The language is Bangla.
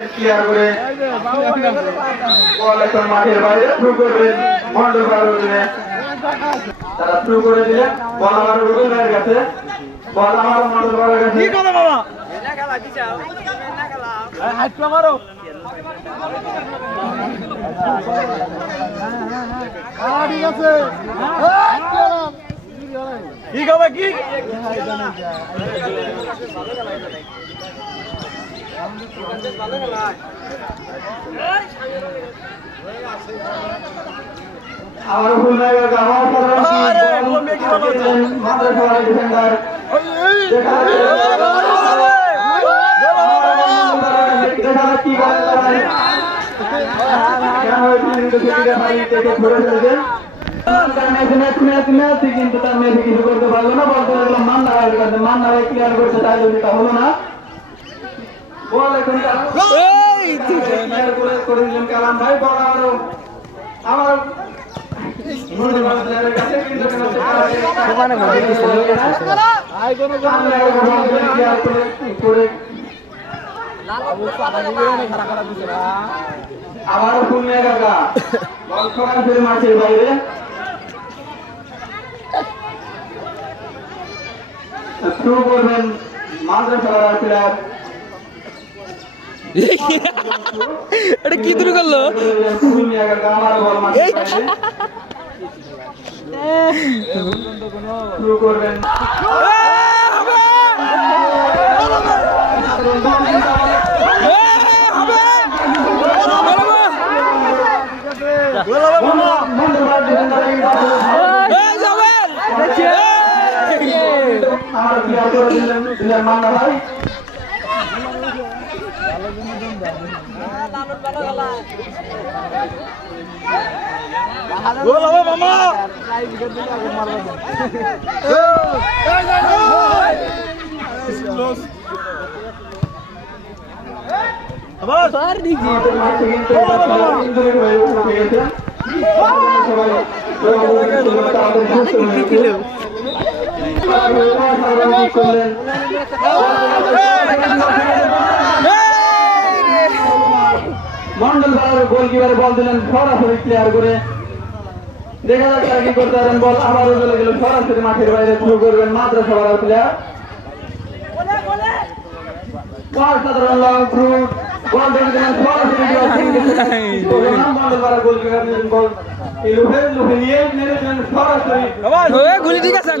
ক্লিয়ার করে বল এখন মাঠের বাইরে থ্রু করবেন মন্ডল বারুদের। তারা থ্রু করে দিলেন, বল আমার রুবেল ভাইয়ের কাছে, বল আমার মন্ডল বারুদের কাছে। ঠিক আছে বাবা, হাত মারো। ঠিক আছে, কি হবে কি আমার ভুল হয়ে গেছে, আমার মাদ্রাসা ডিফেন্ডার কি কিন্তু তার মেয়েকে কিছু করতে পারলো না। বলতে লাগলো মান্না ভাইয়ের কাছে, মান্না ভাই ক্লিয়ার করতে চাইলো, যেটা হলো না। বল এখন করে দিলেন কালাম ভাই, বল আমার আবারও পুণ্য কাকা বল সরাসরি মাঠের বাইরে। শুরু করবেন মাদ্রাসার প্লেয়ার। এটা কি শুরু করলো? শুরু করবেন মান্না ভাই। মন্ডল বাড়ার গোলকিপারে বল দিলেন সরাসরি ক্লিয়ার করে। দেখা যাক তারা কি করতে পারেন। বল আবারও চলে গেল সরাসরি মাঠের বাইরে। শুরু করবেন মাদ্রাসা বাড়ার প্লেয়ার। সাধারণ লং ফ্রুট বল দেখে দিলেন সরাসরি মন্ডল বাড়ার গোলকিপার বল লুফে নিয়ে মেরেছিলেন সরাসরি। গুলি ঠিক আছে।